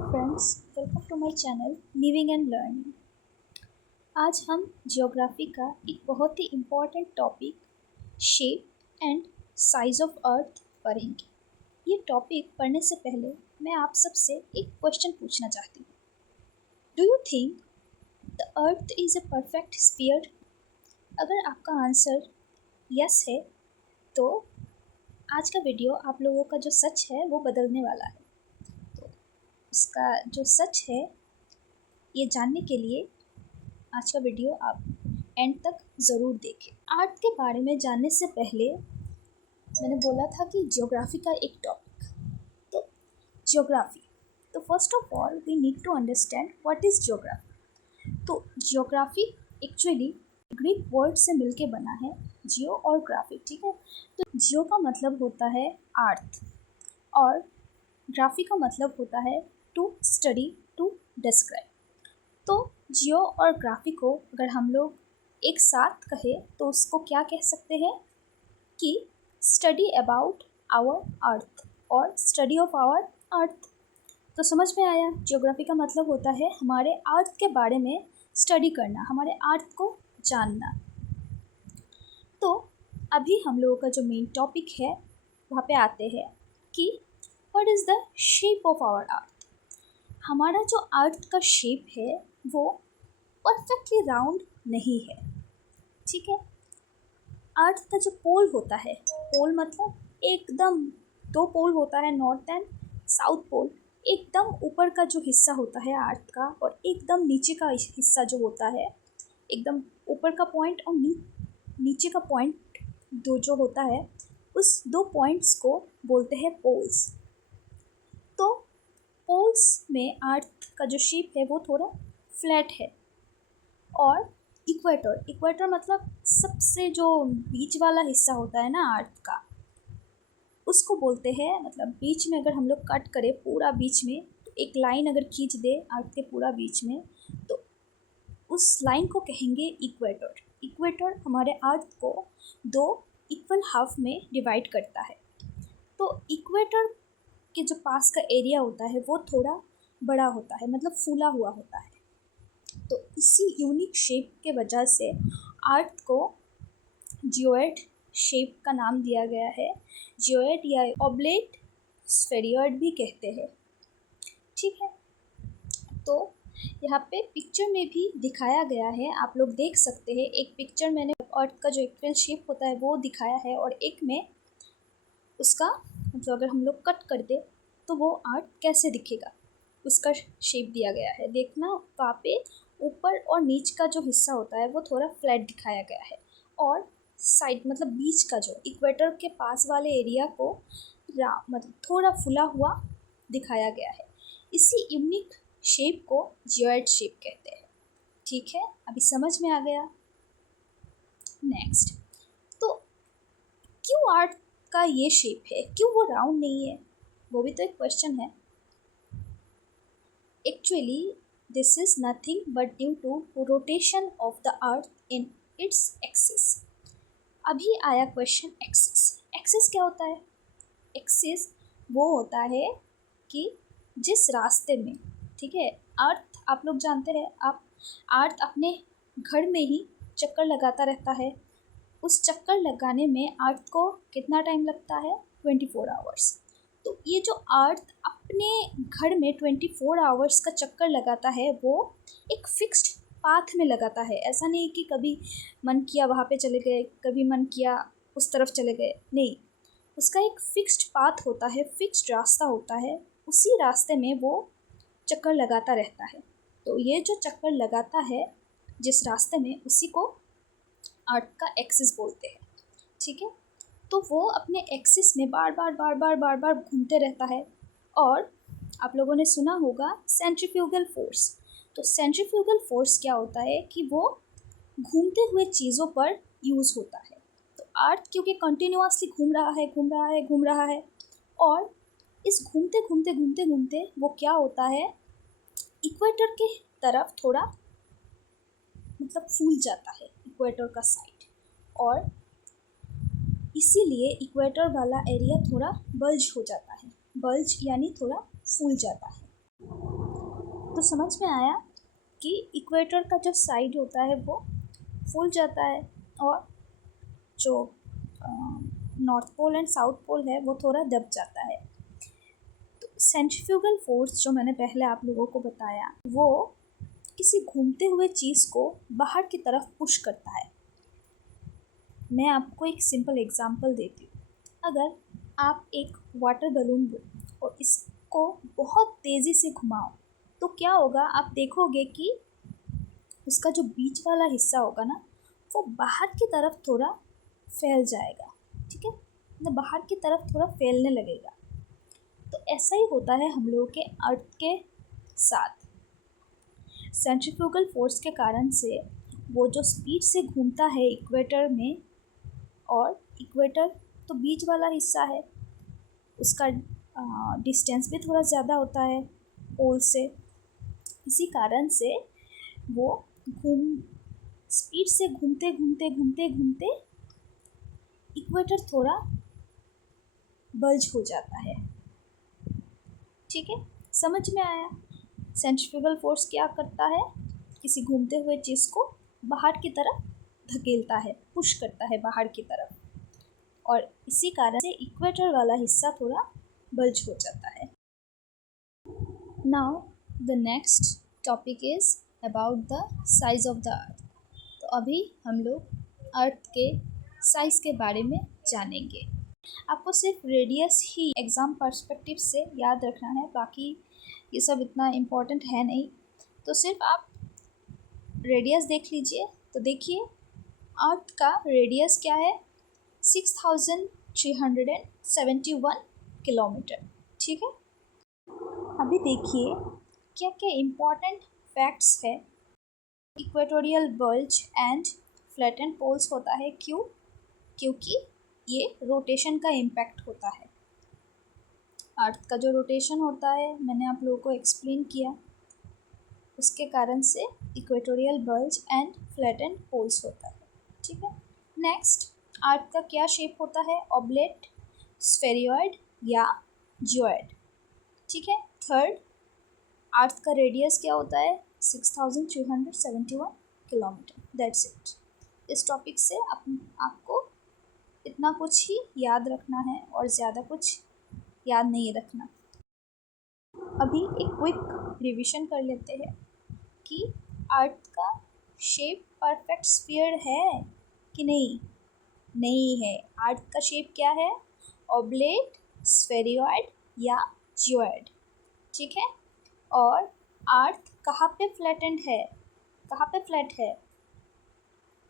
Hello friends, welcome to my channel living and learning. आज हम geography का एक बहुत ही important topic shape and size of earth पढ़ेंगे। ये टॉपिक पढ़ने से पहले मैं आप सबसे एक क्वेश्चन पूछना चाहती हूँ। Do you think the earth is a perfect sphere? अगर आपका आंसर यस है तो आज का वीडियो आप लोगों का जो सच है वो बदलने वाला है। उसका जो सच है ये जानने के लिए आज का वीडियो आप एंड तक ज़रूर देखें। आर्ट के बारे में जानने से पहले मैंने बोला था कि ज्योग्राफी का एक टॉपिक, तो ज्योग्राफी, तो first of all we need to understand what is geography. तो ज्योग्राफी एक्चुअली ग्रीक वर्ड से मिलके बना है, जियो और ग्राफी, ठीक है। तो जियो का मतलब होता है अर्थ और ग्राफी का मतलब होता है टू स्टडी, टू डिस्क्राइब। तो जियो और ग्राफी को अगर हम लोग एक साथ कहें तो उसको क्या कह सकते हैं कि स्टडी अबाउट आवर अर्थ और स्टडी ऑफ आवर अर्थ। तो समझ में आया, ज्योग्राफी का मतलब होता है हमारे अर्थ के बारे में स्टडी करना, हमारे अर्थ को जानना। तो अभी हम लोगों का जो मेन टॉपिक है वहाँ पे आते हैं कि what is the shape of our earth. हमारा जो अर्थ का शेप है वो परफेक्टली राउंड नहीं है, ठीक है। अर्थ का जो पोल होता है, पोल मतलब एकदम दो पोल होता है, नॉर्थ एंड साउथ पोल। एकदम ऊपर का जो हिस्सा होता है अर्थ का और एकदम नीचे का हिस्सा जो होता है, एकदम ऊपर का पॉइंट और नीचे का पॉइंट दो जो होता है, उस दो पॉइंट्स को बोलते हैं पोल्स। तो पोल्स में अर्थ का जो शेप है वो थोड़ा फ्लैट है। और इक्वेटर मतलब सबसे जो बीच वाला हिस्सा होता है ना अर्थ का, उसको बोलते हैं, मतलब बीच में अगर हम लोग कट करें पूरा बीच में, तो एक लाइन अगर खींच दे अर्थ के पूरा बीच में, तो उस लाइन को कहेंगे इक्वेटर। इक्वेटर हमारे अर्थ को दो इक्वल हाफ में डिवाइड करता है। तो इक्वेटर के जो पास का एरिया होता है वो थोड़ा बड़ा होता है, मतलब फूला हुआ होता है। तो इसी यूनिक शेप के वजह से अर्थ को जियोइड शेप का नाम दिया गया है। जियोइड या ऑब्लेट स्फेरियड भी कहते हैं, ठीक है। तो यहाँ पे पिक्चर में भी दिखाया गया है, आप लोग देख सकते हैं। एक पिक्चर मैंने अर्थ का जो इक्वल शेप होता है वो दिखाया है और एक में उसका मतलब अगर हम लोग कट कर दे तो वो अर्थ कैसे दिखेगा उसका शेप दिया गया है। देखना वहाँ पे ऊपर और नीच का जो हिस्सा होता है वो थोड़ा फ्लैट दिखाया गया है और साइड मतलब बीच का जो इक्वेटर के पास वाले एरिया को मतलब थोड़ा फुला हुआ दिखाया गया है। इसी यूनिक शेप को जियोइड शेप कहते हैं, ठीक है। अभी समझ में आ गया। नेक्स्ट, तो क्यों अर्थ का ये शेप है, क्यों वो राउंड नहीं है, वो भी तो एक क्वेश्चन है। Actually this is nothing but due to rotation of the earth in its axis। अभी आया क्वेश्चन एक्सिस। एक्सिस क्या होता है? एक्सिस वो होता है कि जिस रास्ते में, ठीक है, अर्थ आप लोग जानते हैं, आप अर्थ अपने घर में ही चक्कर लगाता रहता है। उस चक्कर लगाने में अर्थ को कितना टाइम लगता है? 24 आवर्स। तो ये जो अर्थ अपने घर में 24 आवर्स का चक्कर लगाता है वो एक फिक्स्ड पाथ में लगाता है। ऐसा नहीं कि कभी मन किया वहाँ पे चले गए, कभी मन किया उस तरफ चले गए, नहीं। उसका एक फिक्स्ड पाथ होता है, फिक्स्ड रास्ता होता है, उसी रास्ते में वो चक्कर लगाता रहता है। तो ये जो चक्कर लगाता है जिस रास्ते में, उसी को अर्थ का एक्सिस बोलते हैं, ठीक है। तो वो अपने एक्सिस में बार बार घूमते रहता है। और आप लोगों ने सुना होगा सेंट्रीफ्यूगल फोर्स। तो सेंट्रीफ्यूगल फोर्स क्या होता है कि वो घूमते हुए चीज़ों पर यूज़ होता है। तो अर्थ क्योंकि कंटिन्यूअसली घूम रहा है और इस घूमते वो क्या होता है, इक्वेटर के तरफ थोड़ा मतलब फूल जाता है इक्वेटर का साइड, और इसीलिए इक्वेटर वाला एरिया थोड़ा बल्ज हो जाता है। बल्ज यानी थोड़ा फूल जाता है। तो समझ में आया कि इक्वेटर का जो साइड होता है वो फूल जाता है और जो north pole and south pole है वो थोड़ा दब जाता है। तो सेंट्रीफ्यूगल फोर्स जो मैंने पहले आप लोगों को बताया वो किसी घूमते हुए चीज़ को बाहर की तरफ पुश करता है। मैं आपको एक सिंपल एग्जांपल देती हूँ। अगर आप एक वाटर बलून लो और इसको बहुत तेज़ी से घुमाओ तो क्या होगा, आप देखोगे कि उसका जो बीच वाला हिस्सा होगा ना वो बाहर की तरफ थोड़ा फैल जाएगा, ठीक है ना, बाहर की तरफ थोड़ा फैलने लगेगा। तो ऐसा ही होता है हम लोगों के अर्थ के साथ। सेंट्रीफ्यूगल फोर्स के कारण से वो जो स्पीड से घूमता है इक्वेटर में, और इक्वेटर तो बीच वाला हिस्सा है, उसका डिस्टेंस भी थोड़ा ज़्यादा होता है पोल से। इसी कारण से वो स्पीड से घूमते घूमते घूमते घूमते इक्वेटर थोड़ा बल्ज हो जाता है। ठीक है, समझ में आया? सेंट्रीफ्यूगल फोर्स क्या करता है, किसी घूमते हुए चीज़ को बाहर की तरफ धकेलता है, पुश करता है बाहर की तरफ, और इसी कारण से इक्वेटर वाला हिस्सा थोड़ा बल्ज हो जाता है। Now the next topic is about the size of the earth. तो अभी हम लोग अर्थ के साइज़ के बारे में जानेंगे। आपको सिर्फ रेडियस ही एग्ज़ाम पर्सपेक्टिव से याद रखना है, बाकी ये सब इतना इम्पोर्टेंट है नहीं। तो सिर्फ आप रेडियस देख लीजिए। तो देखिए अर्थ का रेडियस क्या है, 6371 किलोमीटर। ठीक है, अभी देखिए क्या क्या इम्पोर्टेंट फैक्ट्स है। Equatorial bulge and flattened poles होता है, क्यों? क्योंकि ये रोटेशन का इम्पैक्ट होता है। अर्थ का जो रोटेशन होता है मैंने आप लोगों को एक्सप्लेन किया, उसके कारण से equatorial bulge and flattened poles होता है। ठीक है, नेक्स्ट अर्थ का क्या शेप होता है, ऑब्लेट, स्फेरियॉइड या जियोइड। ठीक है, थर्ड अर्थ का रेडियस क्या होता है, 6371 किलोमीटर। That's it. इस टॉपिक से आपको इतना कुछ ही याद रखना है और ज़्यादा कुछ याद नहीं रखना। अभी एक क्विक रिवीजन कर लेते हैं कि अर्थ का शेप परफेक्ट स्फीयर है कि नहीं। नहीं है। अर्थ का शेप क्या है, ऑब्लेट, स्फेरियॉइड या जियोइड। ठीक है, और अर्थ कहाँ पे फ्लैटेंड है, कहाँ पे फ्लैट है,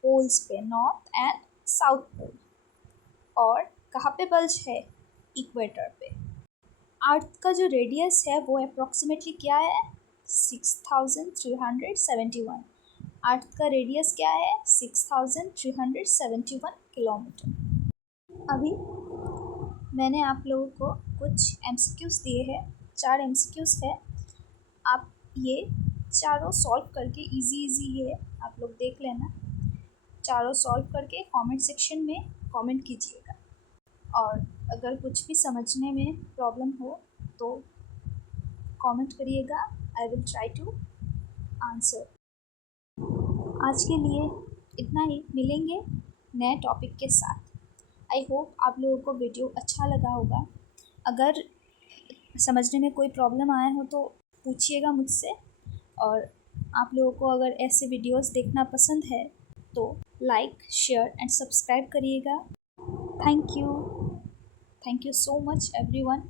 पोल्स पे, नॉर्थ एंड साउथ पोल। और कहाँ पे बल्ज है, इक्वेटर पे। अर्थ का जो रेडियस है वो अप्रॉक्सीमेटली क्या है, 6371। अर्थ का रेडियस क्या है, 6371 किलोमीटर। अभी मैंने आप लोगों को कुछ एमसीक्यूज़ दिए हैं, 4 एमसीक्यूज़ है। आप ये चारों सॉल्व करके, इजी है, आप लोग देख लेना। चारों सॉल्व करके कमेंट सेक्शन में कमेंट कीजिएगा, और अगर कुछ भी समझने में प्रॉब्लम हो तो कमेंट करिएगा, I will try to answer. आज के लिए इतना ही, मिलेंगे नए टॉपिक के साथ। आई होप आप लोगों को वीडियो अच्छा लगा होगा। अगर समझने में कोई प्रॉब्लम आया हो तो पूछिएगा मुझसे, और आप लोगों को अगर ऐसे वीडियोस देखना पसंद है तो लाइक, शेयर एंड सब्सक्राइब करिएगा। Thank you so much everyone.